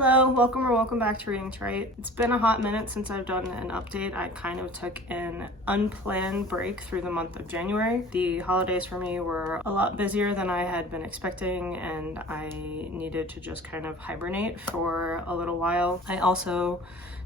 Hello, welcome back to Reading to Write. It's been a hot minute since I've done an update. I kind of took an unplanned break through the month of January. The holidays for me were a lot busier than I had been expecting, and I needed to just kind of hibernate for a little while. I also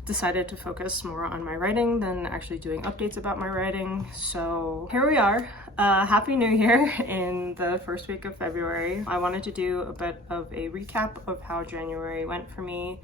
decided to focus more on my writing than actually doing updates about my writing. So here we are. Happy New Year in the first week of February. I wanted to do a bit of a recap of how January went for me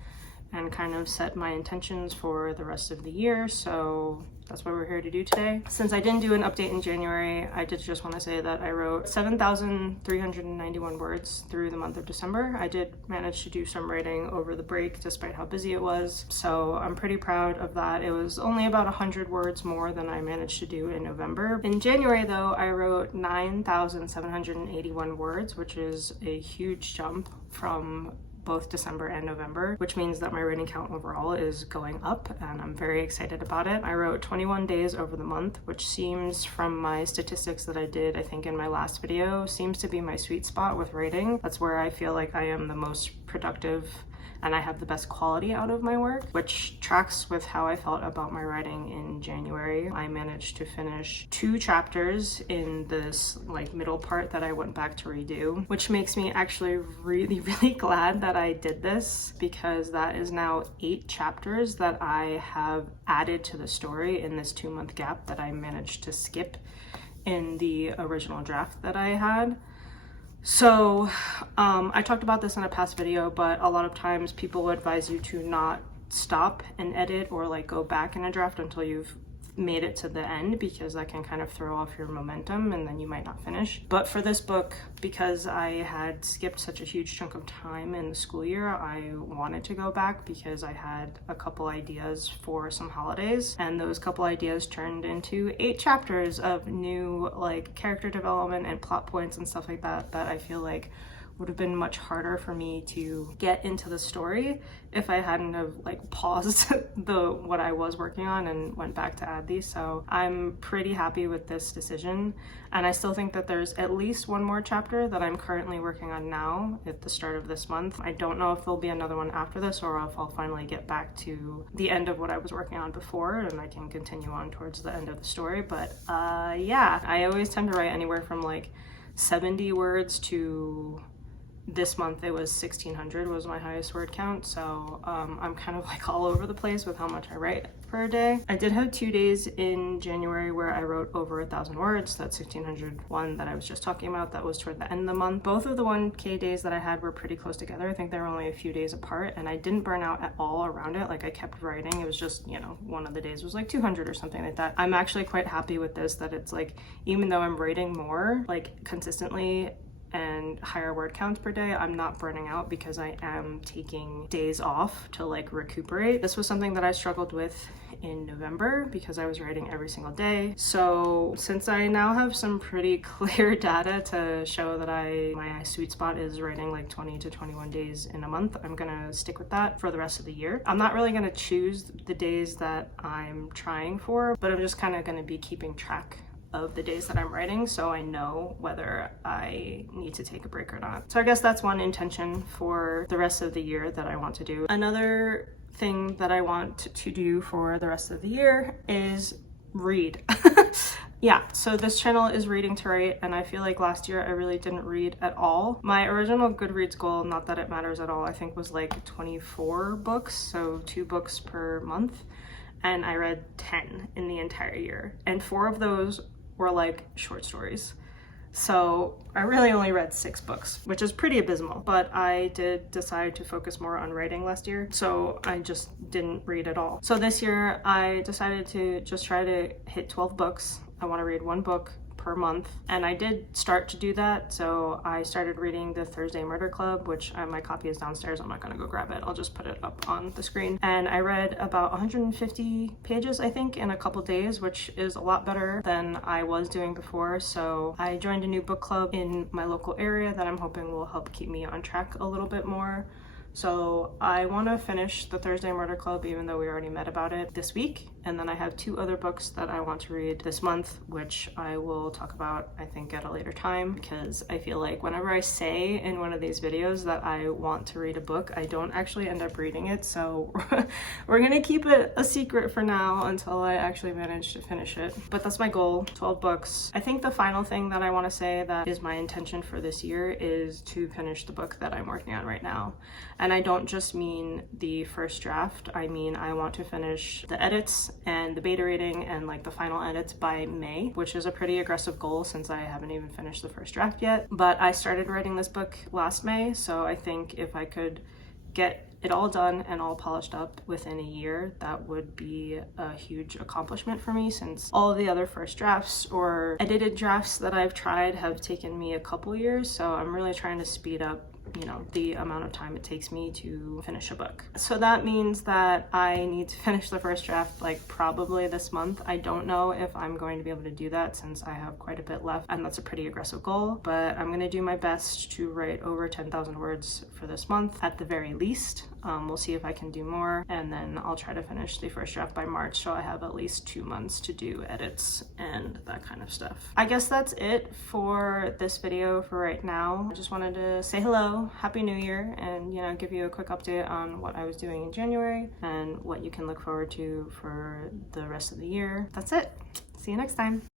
and kind of set my intentions for the rest of the year. So that's what we're here to do today. Since I didn't do an update in January, I did just want to say that I wrote 7,391 words through the month of December. I did manage to do some writing over the break despite how busy it was. So I'm pretty proud of that. It was only about 100 words more than I managed to do in November. In January though, I wrote 9,781 words, which is a huge jump from both December and November, which means that my writing count overall is going up and I'm very excited about it. I wrote 21 days over the month, which seems, from my statistics that I did, I think in my last video, seems to be my sweet spot with writing. That's where I feel like I am the most productive and I have the best quality out of my work, which tracks with how I felt about my writing in January. I managed to finish 2 chapters in this middle part that I went back to redo, which makes me actually really glad that I did this, because that is now 8 chapters that I have added to the story in this 2-month gap that I managed to skip in the original draft that I had. So I talked about this in a past video, but a lot of times people will advise you to not stop and edit or go back in a draft until you've made it to the end, because that can kind of throw off your momentum and then you might not finish. But for this book, because I had skipped such a huge chunk of time in the school year, I wanted to go back because I had a couple ideas for some holidays, and those couple ideas turned into 8 chapters of new character development and plot points and stuff like that that I feel like would have been much harder for me to get into the story if I hadn't have paused what I was working on and went back to add these. So I'm pretty happy with this decision, and I still think that there's at least one more chapter that I'm currently working on now at the start of this month. I don't know if there'll be another one after this or if I'll finally get back to the end of what I was working on before and I can continue on towards the end of the story. But yeah, I always tend to write anywhere from 70 words to this month it was 1,600 was my highest word count. So I'm kind of all over the place with how much I write per day. I did have 2 days in January where I wrote over 1,000 words. That's 1,600 one that I was just talking about. That was toward the end of the month. Both of the 1K days that I had were pretty close together. I think they were only a few days apart, and I didn't burn out at all around it. I kept writing. It was just, one of the days was 200 or something like that. I'm actually quite happy with this, that it's even though I'm writing more consistently and higher word counts per day, I'm not burning out because I am taking days off to recuperate. This was something that I struggled with in November because I was writing every single day. So since I now have some pretty clear data to show that my sweet spot is writing 20 to 21 days in a month, I'm gonna stick with that for the rest of the year. I'm not really gonna choose the days that I'm trying for, but I'm just kind of gonna be keeping track of the days that I'm writing so I know whether I need to take a break or not. So I guess that's one intention for the rest of the year that I want to do. Another thing that I want to do for the rest of the year is read. Yeah, so this channel is Reading to Write, and I feel like last year I really didn't read at all. My original Goodreads goal, not that it matters at all, I think was 24 books, so 2 books per month, and I read 10 in the entire year, and 4 of those were short stories. So I really only read 6 books, which is pretty abysmal, but I did decide to focus more on writing last year, so I just didn't read at all. So this year I decided to just try to hit 12 books. I want to read 1 book per month, and I did start to do that. So I started reading the Thursday Murder Club, which my copy is downstairs. I'm not gonna go grab it, I'll just put it up on the screen. And I read about 150 pages I think in a couple days, which is a lot better than I was doing before. So I joined a new book club in my local area that I'm hoping will help keep me on track a little bit more. So I want to finish the Thursday Murder Club, even though we already met about it this week. And then I have 2 other books that I want to read this month, which I will talk about, I think, at a later time, because I feel like whenever I say in one of these videos that I want to read a book, I don't actually end up reading it. So we're gonna keep it a secret for now until I actually manage to finish it. But that's my goal, 12 books. I think the final thing that I want to say that is my intention for this year is to finish the book that I'm working on right now. And I don't just mean the first draft, I mean I want to finish the edits and the beta reading and like the final edits by May, which is a pretty aggressive goal since I haven't even finished the first draft yet. But I started writing this book last May, so I think if I could get it all done and all polished up within a year, that would be a huge accomplishment for me, since all of the other first drafts or edited drafts that I've tried have taken me a couple years. So I'm really trying to speed up, you know, the amount of time it takes me to finish a book. So that means that I need to finish the first draft like probably this month. I don't know if I'm going to be able to do that since I have quite a bit left, and that's a pretty aggressive goal, but I'm going to do my best to write over 10,000 words for this month at the very least. We'll see if I can do more, and then I'll try to finish the first draft by March, so I have at least 2 months to do edits and that kind of stuff. I guess that's it for this video for right now. I just wanted to say hello, Happy New Year, and you know, give you a quick update on what I was doing in January and what you can look forward to for the rest of the year. That's it. See you next time.